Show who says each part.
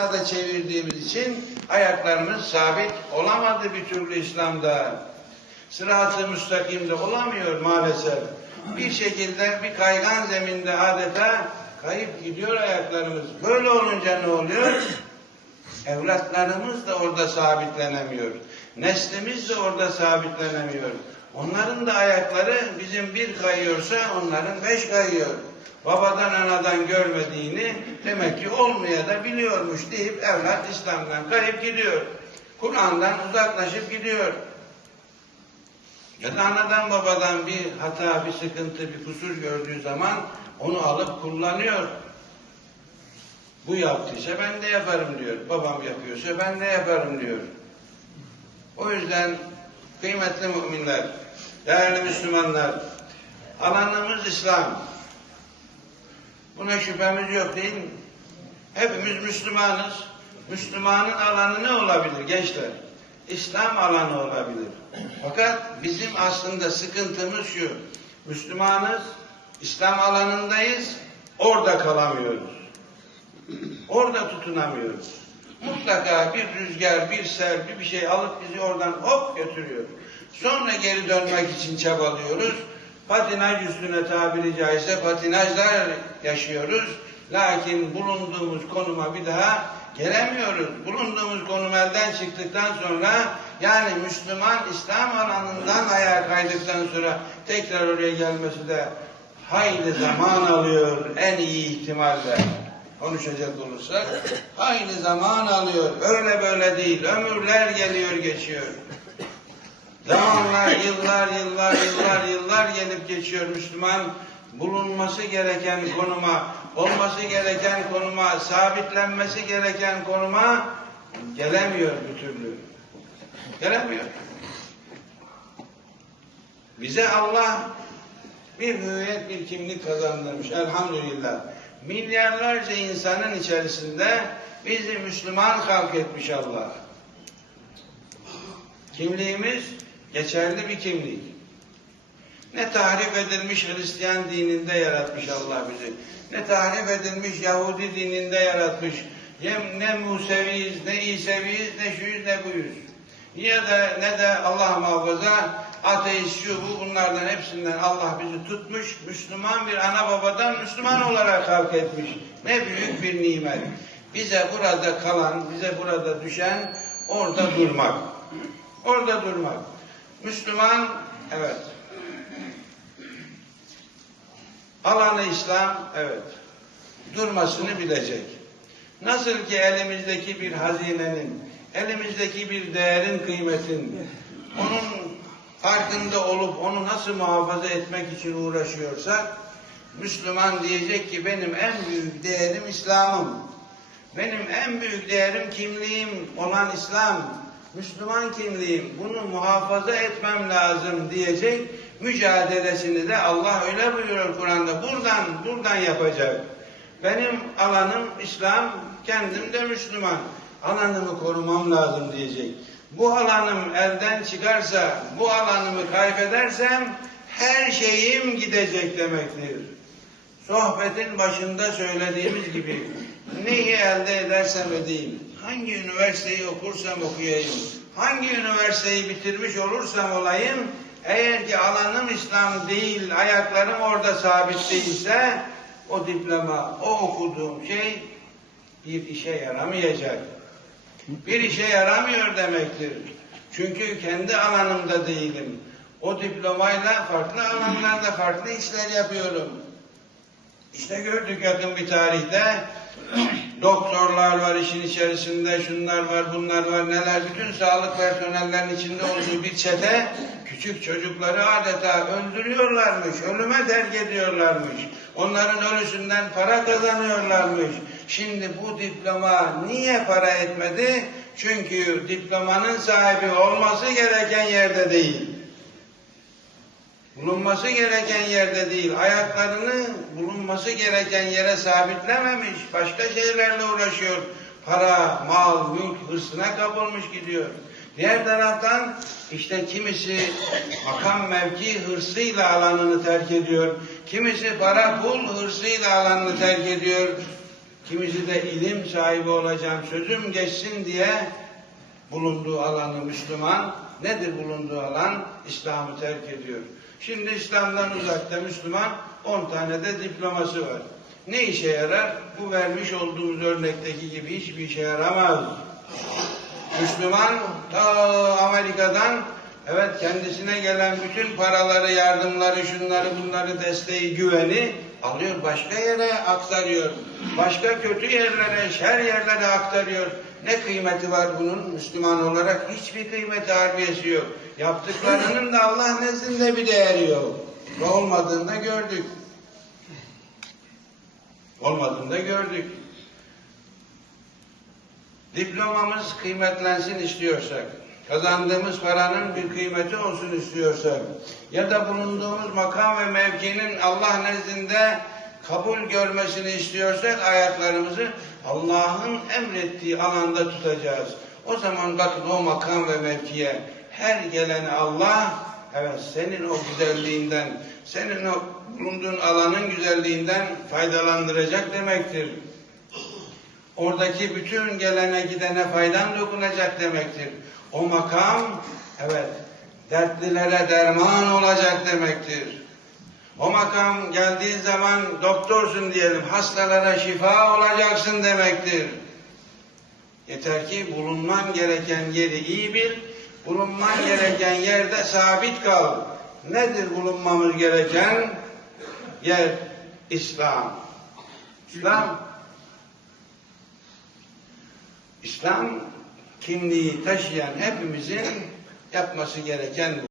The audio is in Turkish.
Speaker 1: sırtına da çevirdiğimiz için ayaklarımız sabit olamadı bir türlü İslam'da. Sırat-ı müstakimde olamıyor maalesef. Bir şekilde bir kaygan zeminde adeta kayıp gidiyor ayaklarımız. Böyle olunca ne oluyor? Evlatlarımız da orada sabitlenemiyor. Neslimiz de orada sabitlenemiyor. Onların da ayakları bizim bir kayıyorsa onların beş kayıyor. Babadan anadan görmediğini demek ki olmaya da biliyormuş deyip evlat İslam'dan kayıp gidiyor. Kur'an'dan uzaklaşıp gidiyor. Ya da anadan babadan bir hata, bir sıkıntı, bir kusur gördüğü zaman onu alıp kullanıyor. Bu yaptıysa ben de yaparım diyor. Babam yapıyorsa ben de yaparım diyor. O yüzden kıymetli müminler, değerli Müslümanlar, alanımız İslam. Buna şüphemiz yok değil mi? Hepimiz Müslümanız. Müslümanın alanı ne olabilir gençler? İslam alanı olabilir. Fakat bizim aslında sıkıntımız şu. Müslümanız, İslam alanındayız, orada kalamıyoruz. Orada tutunamıyoruz. Mutlaka bir rüzgar, bir sel, bir şey alıp bizi oradan hop götürüyor. Sonra geri dönmek için çabalıyoruz. Patinaj üstüne tabiri caizse patinajlar yaşıyoruz. Lakin bulunduğumuz konuma bir daha gelemiyoruz. Bulunduğumuz konum elden çıktıktan sonra yani Müslüman İslam alanından ayağa kaydıktan sonra tekrar oraya gelmesi de hayli zaman alıyor en iyi ihtimalle konuşacak olursak hayli zaman alıyor. Öyle böyle değil. Ömürler geliyor geçiyor. Zamanlar, yıllar, yıllar, yıllar, yıllar gelip geçiyor Müslüman. Bulunması gereken konuma, olması gereken konuma, sabitlenmesi gereken konuma gelemiyor bir türlü. Gelemiyor. Bize Allah bir hüviyet, bir kimlik kazandırmış. Elhamdülillah. Milyarlarca insanın içerisinde bizi Müslüman halk etmiş Allah. Kimliğimiz geçerli bir kimlik. Ne tahrip edilmiş Hristiyan dininde yaratmış Allah bizi. Ne tahrip edilmiş Yahudi dininde yaratmış. Ne Museviyiz, ne İseviyiz, ne şuyuz, ne buyuz. Ya da ne de Allah muhafaza ateist şu bu bunlardan hepsinden Allah bizi tutmuş. Müslüman bir ana babadan Müslüman olarak halk etmiş. Ne büyük bir nimet. Bize burada kalan, bize burada düşen orada durmak. Orada durmak. Müslüman, evet. Alanı İslam, evet. Durmasını bilecek. Nasıl ki elimizdeki bir hazinenin, elimizdeki bir değerin kıymetin, onun farkında olup onu nasıl muhafaza etmek için uğraşıyorsak, Müslüman diyecek ki benim en büyük değerim İslam'ım. Benim en büyük değerim kimliğim olan İslam. Müslüman kimliğim. Bunu muhafaza etmem lazım diyecek. Mücadelesini de Allah öyle buyuruyor Kur'an'da. Buradan, buradan yapacak. Benim alanım İslam, kendim de Müslüman. Alanımı korumam lazım diyecek. Bu alanım elden çıkarsa, bu alanımı kaybedersem her şeyim gidecek demektir. Sohbetin başında söylediğimiz gibi neyi elde edersem edeyim, hangi üniversiteyi okursam okuyayım, hangi üniversiteyi bitirmiş olursam olayım, eğer ki alanım İslam değil, ayaklarım orada sabit değilse, o diploma, o okuduğum şey bir işe yaramayacak. Bir işe yaramıyor demektir. Çünkü kendi alanımda değilim. O diplomayla farklı alanlarda farklı işler yapıyorum. İşte gördük yakın bir tarihte doktorlar var işin içerisinde, şunlar var, bunlar var, neler, bütün sağlık personellerinin içinde olduğu bir çete küçük çocukları adeta öldürüyorlarmış, ölüme terk ediyorlarmış. Onların ölüsünden para kazanıyorlarmış. Şimdi bu diploma niye para etmedi? Çünkü diplomanın sahibi olması gereken yerde değil. Bulunması gereken yerde değil. Ayaklarını bulunması gereken yere sabitlememiş. Başka şeylerle uğraşıyor. Para, mal, mülk hırsına kapılmış gidiyor. Diğer taraftan işte kimisi makam mevki hırsıyla alanını terk ediyor. Kimisi para pul hırsıyla alanını terk ediyor. kimisi de ilim sahibi olacağım, sözüm geçsin diye bulunduğu alanı Müslüman nedir bulunduğu alan? İslam'ı terk ediyor. Şimdi İslam'dan uzakta Müslüman 10 tane de diploması var. Ne işe yarar? Bu vermiş olduğumuz örnekteki gibi hiçbir işe yaramaz. Müslüman ta Amerika'dan evet kendisine gelen bütün paraları, yardımları, şunları, bunları, desteği, güveni alıyor başka yere aktarıyor. Başka kötü yerlere, şer yerlere aktarıyor. Ne kıymeti var bunun Müslüman olarak? Hiçbir kıymeti harbiyesi yok. Yaptıklarının da Allah nezdinde bir değeri yok. Ve olmadığını da gördük. Olmadığını da gördük. Diplomamız kıymetlensin istiyorsak, kazandığımız paranın bir kıymeti olsun istiyorsak, ya da bulunduğumuz makam ve mevkinin Allah nezdinde kabul görmesini istiyorsak ayaklarımızı Allah'ın emrettiği alanda tutacağız. O zaman bakın o makam ve mevkiye her gelen Allah evet senin o güzelliğinden, senin o bulunduğun alanın güzelliğinden faydalandıracak demektir. Oradaki bütün gelene gidene faydan dokunacak demektir. O makam evet dertlilere derman olacak demektir. O makam geldiği zaman doktorsun diyelim hastalara şifa olacaksın demektir. Yeter ki bulunman gereken yeri iyi bil, bulunman gereken yerde sabit kal. Nedir bulunmamız gereken yer? İslam. İslam İslam kimliği taşıyan hepimizin yapması gereken bu.